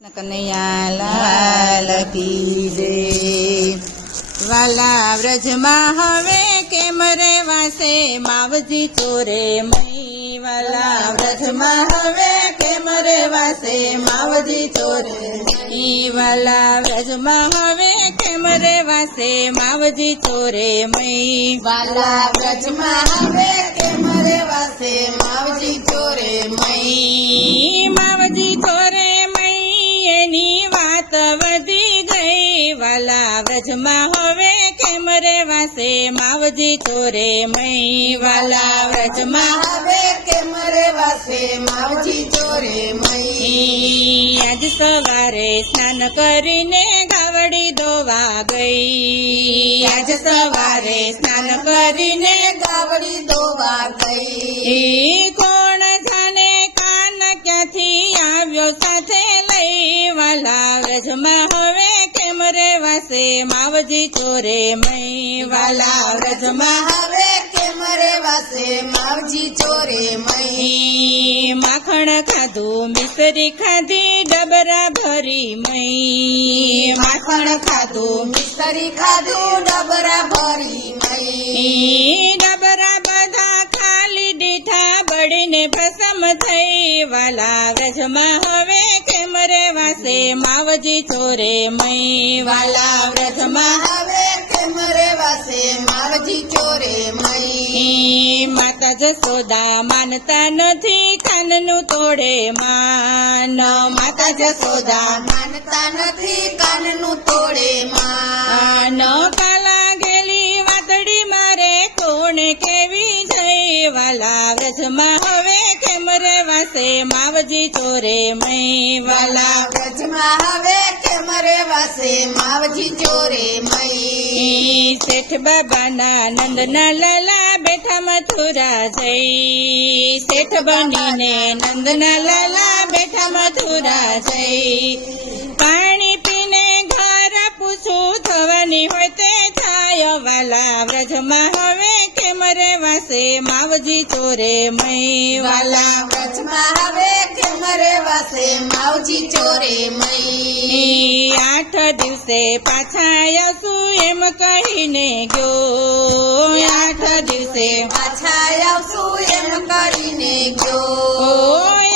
કનૈયા લાલ કી જય। વાલા વ્રજમાં હવે કેમ રેવાશે માવજી ચોરે મઈ। વાલા વ્રજમાં હવે કેમ રેવાશે માવજી ચોરે મઈ। વાલા વ્રજમાં હવે કેમ રેવાશે માવજી ચોરે મઈ। વાલા વ્રજમાં હવે કેમ રેવાશે માવજી ચોરે મઈ। માવજી ચોરે મઈ એની વાત વધી ગઈ। વાલા વ્રજમાં હવે કેમ રેવાશે માવજી ચોરે મઈ। વાલા વ્રજમાં હવે કેમ રેવાશે માવજી ચોરે મઈ। આજ સવારે સ્નાન કરીને ગાવડી ધોવા ગઈ। આજ સવારે સ્નાન કરીને ગાવડી ધોવા ગઈ। કોણ જાણે કાન ક્યાંથી આવ્યો સાથે લઈ। વાલા વ્રજમાં હવે કેમ રેવાશે માવજી ચોરે મઈ। વાલા વ્રજમાં હવે કેમ રેવાશે માવજી ચોરે મઈ। માખણ ખાધું મિસરી ખાધી ડબરા ભરી મઈ। માખણ ખાધું મિસરી ખાધું ડબરા ભરી મઈ। ડબરા બધા ખાલી દીઠા બળીને ભસમ થઈ। વાલા વ્રજમાં હવે કેમ રેવાશે માવજી ચોરે મઈ। વાલા વ્રજમાં હવે કેમ રેવાશે માવજી ચોરે મઈ। માતા જસોદા માનતા નથી કાનનું તોડે માન। માતા જસોદા માનતા નથી કાનનું તોડે માન। કાલા ગેલી વાતડી મારે કોણે કેવી જઈ। વાલા વ્રજમાં હવે કેમ રેવાશે માવજી ચોરે મઈ। વાલા વ્રજમાં હવે કેમ રેવાશે માવજી ચોરે મઈ। શેઠ બાબાના નંદના લાલા બેઠા મથુરા જઈ। શેઠ બનીને નંદના લાલા બેઠા મથુરા જઈ। પાણી પીને ઘર પૂછું થવાની હોય તે થાય। વાલા વ્રજમાં હવે કેમ રેવાશે માવજી ચોરે મઈ। વાલા વ્રજમાં હવે કેમ રેવાશે માવજી ચોરે મઈ। 8 દિવસે પાછા આવશું એમ કહીને ગયો। 8 દિવસે પાછા આવશું એમ કરીને ગયો।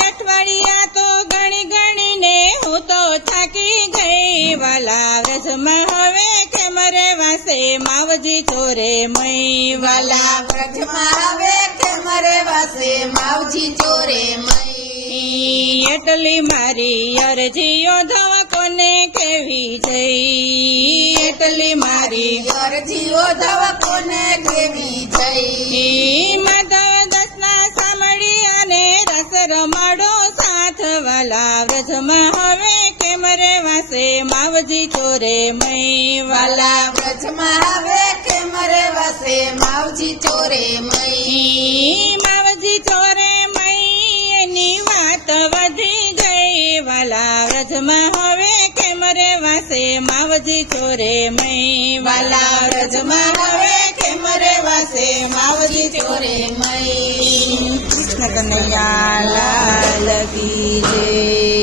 અઠવાડિયા તો ગણી ગણીને હું તો થાકી ગઈ। વાલા વ્રજમાં હવે કેમ રેવાશે માવજી ચોરે મઈ। વાલા વ્રજમાં હવે કેમ રેવાશે માવજી ચોરે મઈ। એટલી મારી અરજીઓ ધવા કોને કેવી જઈ। એટલી મારી અરજીઓ ધવા કોને કેવી જઈ। માધવ દસના સાંભળી અને રસ રમાડો સાથ। વાલા વ્રજમાં હવે કેમ રેવાશે માવજી ચોરે મઈ। વાલા વ્રજમાં હવે કેમ રેવાશે માવજી ચોરે મઈ। માવજી ચોરે મઈ એની વાત વધી ગઈ। વાલા વ્રજમાં હવે કેમ રેવાશે માવજી ચોરે મઈ। વાલા વ્રજમાં હવે કેમ રેવાશે માવજી ચોરે મઈ। કૃષ્ણ કનૈયા લાલ કી જય।